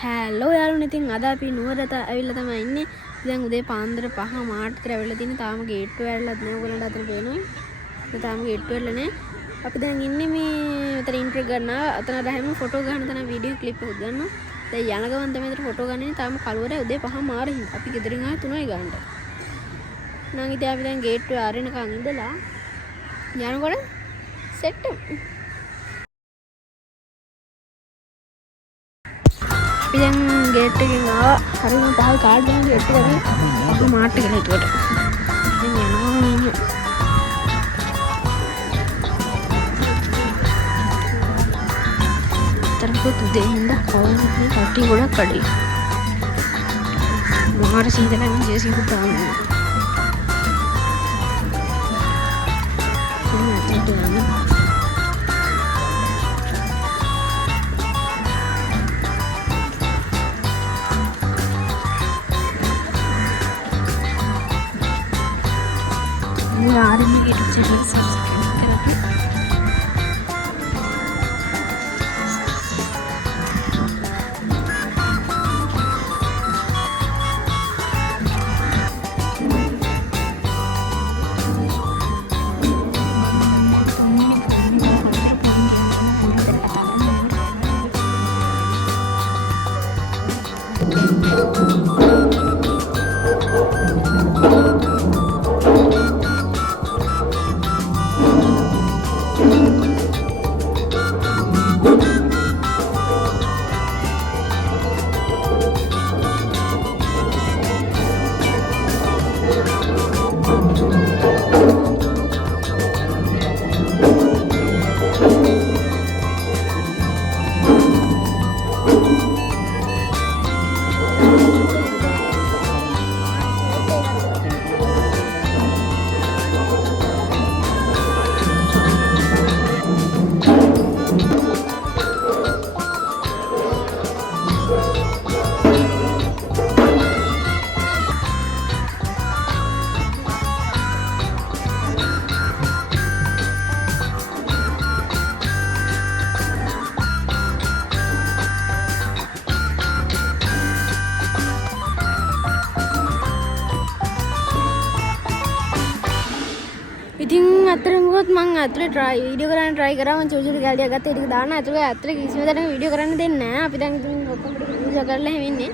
Hello යාළුවනේ, ඉතින් අද අපි නුවරට ඇවිල්ලා තමයි ඉන්නේ. දැන් උදේ පාන්දර 5 මාට විතර ඇවිල්ලා තියෙන්නේ. තාම ගේට්ටුව ඇරලත් නෑ. ඔයගලන්ට අතන පේනවා. තාම ගේට්ටුව ඇරලා නෑ. අපි දැන් ඉන්නේ මේ උතන ඉන්ට්‍රෝ ගන්නවා. අතන රැහැම ෆොටෝ ගන්න තන වීඩියෝ ක්ලිප් එකක් ගන්නවා. දැන් යන ගමන් තමයි ෆොටෝ ගන්නේ. තාම කලවරේ උදේ 5 මාර හින්දා. අපි ගෙදරින් ආවේ 3යි ගන්නට. නම් ඉතින් අපි දැන් ගේට්ටුව ආරෙනකන් ඉඳලා යනකොට සෙට් අපි දැන් ගේට් එකෙන් ආවා. හරියම පහල් කාඩ් දෙන්න ගේට් එකේ අපි මාට් එකට හිටුවට. ඉතින් යනවා නේ. තරපොත් උදේ හින්දා කවුරුත් කටි ගොඩක් කඩේ. මාර සීතල නම් ජේසි පුතාන්නේ. यार मैं ये चैनल सब्सक्राइब करा ඉතින් අතරම ගොත් මම අතට වීඩියෝ කරන්න try කරා. මම චෝචුලි ගාඩියක් ගත්තා. ඒක දාන්න අතට කිසිම තැනක වීඩියෝ කරන්න දෙන්නේ නැහැ. අපි දැන් ඉතින් ඔක්කොම වීඩියෝ කරලා හැවෙන්නේ.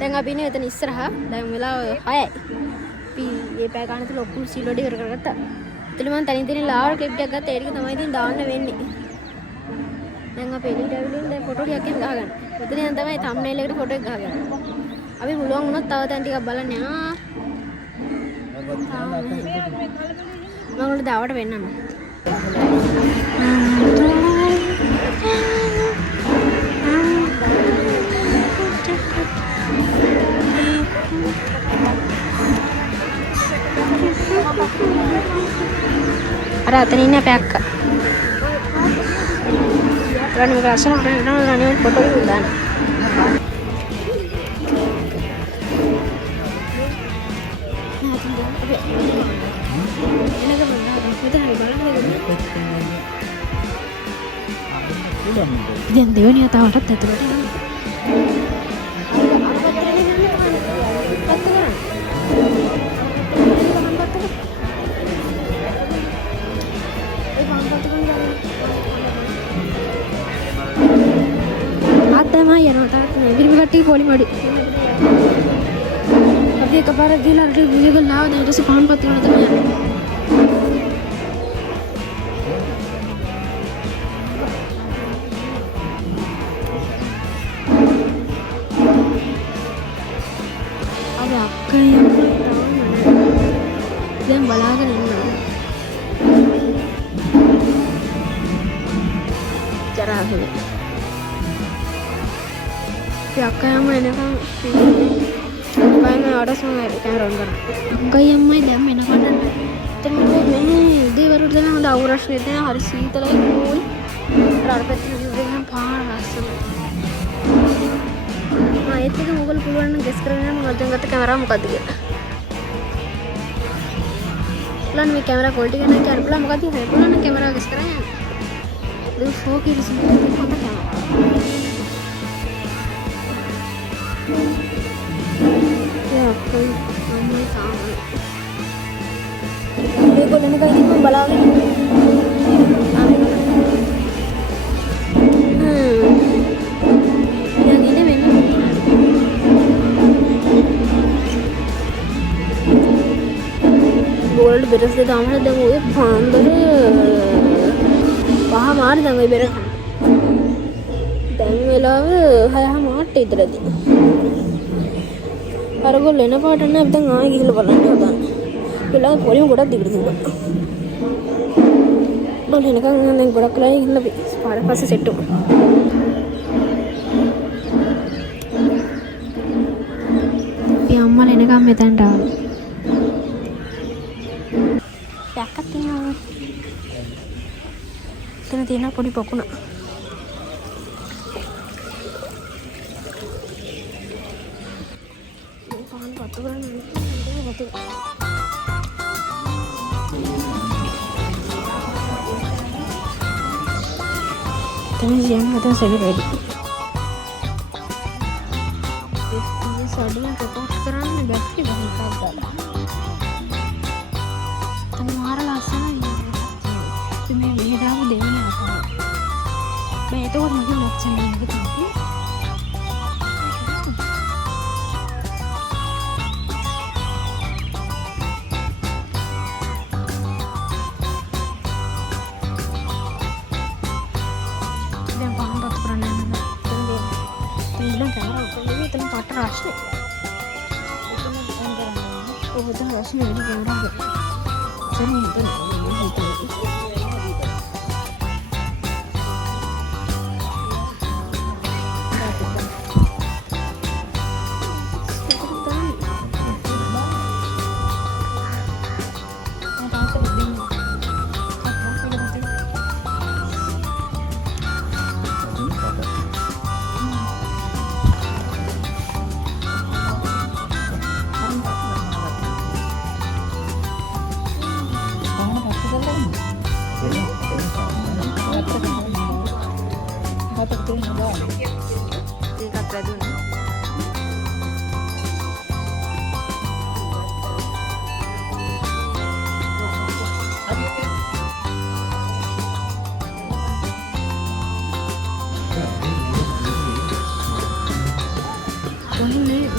දැන් අපි ඉන්නේ එතන ඉස්සරහා. දැන් වෙලාව 6යි. අපි මේ පැය ගන්න තුල ඔක්කොම සීල් වැඩි කරගත්තා. ඒතල මම තනින් තනින් ලාවල් ක්ලිප් එකක් ගත්තා. ඒක තමයි ඉතින් දාන්න වෙන්නේ. දැන් අපි එළියට ඇවිල්ලා දැන් ෆොටෝ ටිකක් ගහගන්න. මෙතනින් තමයි thumbnail එකට ෆොටෝ එක ගහගන්න. අපි පුළුවන් වුණොත් තව තැන් ටිකක් බලන්න යනවා. මම උඩ දාවට වෙන්නම. අර අතන ඉන්න අපේ අක්කා. රණි ගාසන රණි ෆොටෝ එක දාන්න. දැන් දෙවෙනි අතාවටත් ඇතුළට යනවා. ආතමයි යනවා තාත්තා මේ විරිම කට්ටිය පොලි මඩි. අපි එකපාරක් ගිහලා අර වීඩියෝ එක ලාව දැන් ඊට පස්සේ පහන් පත් වෙන තමයි යන්නේ. දැන් බලාගෙන ඉන්නවා. ජරාගෙන. අපි අක්කයම එනකම් බයිම ආඩස් මම කැමරා ඔන් කරා. අක්කයමයි දැන් එනකොට එතන මේ උදේවරුට දැන් හොඳ අවුරස්නේ දැන් හරි සීතලයි කූල්. අර පැත්තේ ඉඳන් පාර ලස්සනයි. මම ඒත් එක මොකද පුළුවන් නම් ගෙස් කරගෙන යන්න මම දැන් ගත්ත කැමරාව මොකද්ද කියලා. පුළුවන් මේ කැමරා ක්වොලිටි ගැන කියන්න පුළුවන් මොකද්ද කියලා. පුළුවන් නම් කැමරාව ගෙස් කරගෙන යන්න. ඒක 4K රිසොලූෂන් හොඳ කැමරා. අප්පයි අම්මයි තාමයි. මේගොල්ලෝ නිකන් ඉතින් බලාගෙන ගෝල්ඩ් බෙරස් දෙක තමයි දැන් ඔය පාන්දර 5 මාර දැන් ඔය බෙර දැන් වෙලාව 6 මාට විතරදී අරගොල්ලෝ එන පාට නෑ අපි දැන් ආයෙ ගිහලා බලන්න හදන්න වෙලාව පොලිම ගොඩක් දිගට තිබුණා බල එනකන් දැන් ගොඩක් වෙලා ගිහලා පාර පස්සේ සෙට් වුණා අපි අම්මලා එනකම් මෙතනට ආවා එතන තියෙන පොඩි පොකුණ. මේ පාන් වතු කරන්නේ වතු. තමයි යන්න හදන සෙවි වැඩි. මේ සඩින් රෙකෝඩ් කරන්න බැරි බහි කාද්දා. තම මාර ලස්සනයි. මේ මෙහෙදාම දෙන්නේ අපා. මේ ඒක උඩ මගේ ලක්ෂණ එක තමයි. දැන් පහන් පත් කරන්න යනවා. දැන් කාරෝ කොහේ තන පාට රාශිය. ඔබ දැන් රාශිය වෙන කෙනාට. සරි හිතන්න.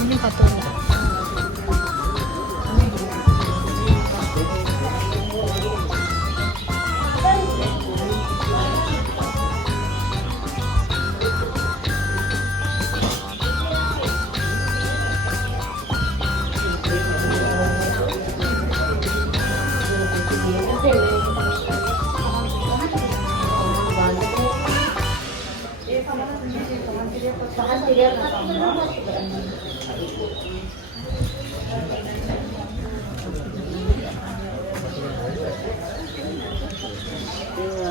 Ini katanya.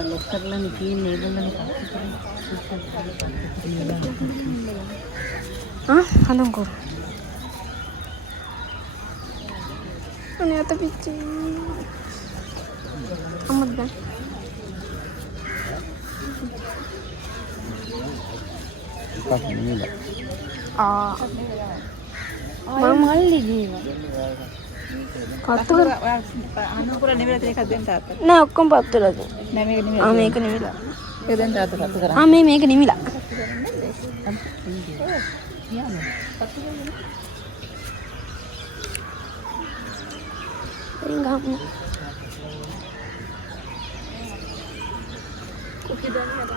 Lokterlah nih ini bener ah kalung ko ano yata pichi amat ba ah mahal lagi කත්තු අනුකුල නෙවෙයි තියෙන එකක් දෙන්න තාත්තා. නෑ ඔක්කොම පත්තුලා තියෙනවා. නෑ මේක නෙවෙයි. මේක නෙවෙයිලා. ඒක දෙන්න තාත්තා කත්තු කරා. මේක නෙවෙයිලා. Enggak. Kopi dan ada.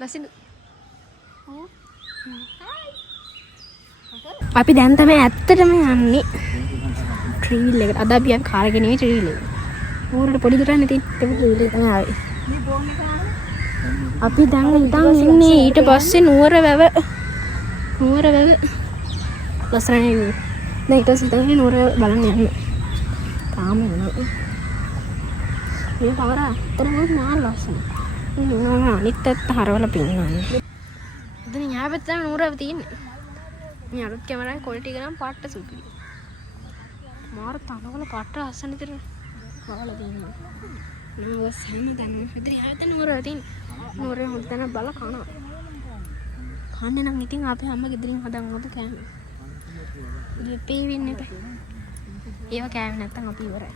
Masih අපි දැන් තමයි ඇත්තටම යන්නේ ට්‍රීල් එකට. අද අපි කාරගෙන ඉන්නේ ට්‍රීල් එක. ඌරට පොඩි දුරක් නැති ට්‍රීල් එක තමයි ආවේ. අපි දැන් ඉඳන් ඉන්නේ ඊට පස්සේ නුවර වැව ලස්සනයි. දැන් ඊට පස්සේ තමයි නුවර බලන්න යන්නේ. තාම යනවා. මේ පවර අතරම මාර ලස්සනයි. අනිත් අත් හරවලා පෙන්නන්නේ. එතන න්යා පැත්තට නూరుව තියෙන්නේ. මේ අලුත් කැමරාවේ ක්වොලිටි එක නම් පාට සුපිරි. මාර තනවල පාට අස්සන විතර හරවලා තියෙනවා. නෝ සෑමදැනම ඉතින් ආයත නూరుව තියෙන්නේ. නూరుව හොදන බල කනවා. කන්නේ නම් ඉතින් අපේ අම්මා ගෙදරින් හදන් උනද කෑම. ඉතින් වෙන්නේ නැහැ. ඒව කෑම නැත්තම් අපි ඉවරයි.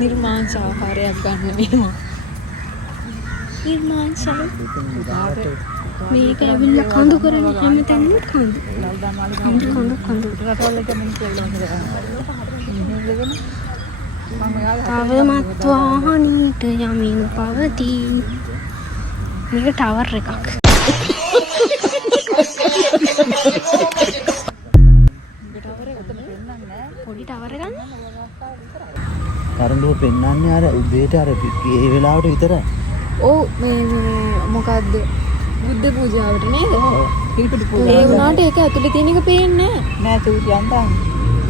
නිර්මාංශ ආහාරයක් ගන්න වෙනවා. නිර්මාංශ මේක ඇවිල්ලා කඳු කරන්නේ හැමතැනම කඳු. අවමත් වාහනීට යමින් පවතී. මේක ටවර් එකක්. පොඩි ටවර් එකක්. කරඬුව පෙන්නන්නේ අර උදේට අර ඒ වෙලාවට විතරයි. ඔව් මේ මොකද්ද බුද්ධ පූජාවට නේද? පිළිපිට ඒ පූජාව. වුණාට ඒක ඇතුලේ තියෙන එක පේන්නේ නෑ සූතියන් දාන්න.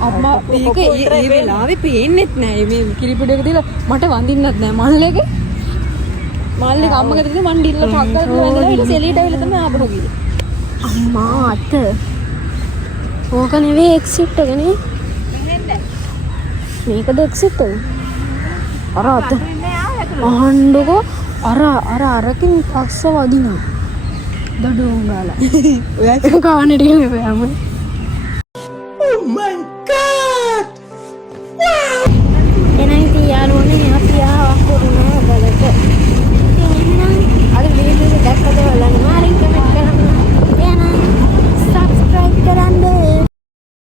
අම්මා මේක ඒ වෙලාවේ පේන්නෙත් නෑ මේ කිරිපිට එක තියලා මට වඳින්නත් නෑ මල්ලේක. මල්ලේක අම්මගේ තියලා මන් ඩිල්ල ටක් කරලා වැඳලා ඊට සෙලීට ඇවිල්ලා තමයි ආපහු ගියේ. අම්මා අත. ඕක නෙවෙයි එක්සිට් එක නේ. මේකද එක්සිට් එක. අර අත. අහන්නකෝ අරකින් පස්ස වදිනවා. දඩුවම් ගාලා. ඔයා කාණේ ටික මෙපෑම. Oh my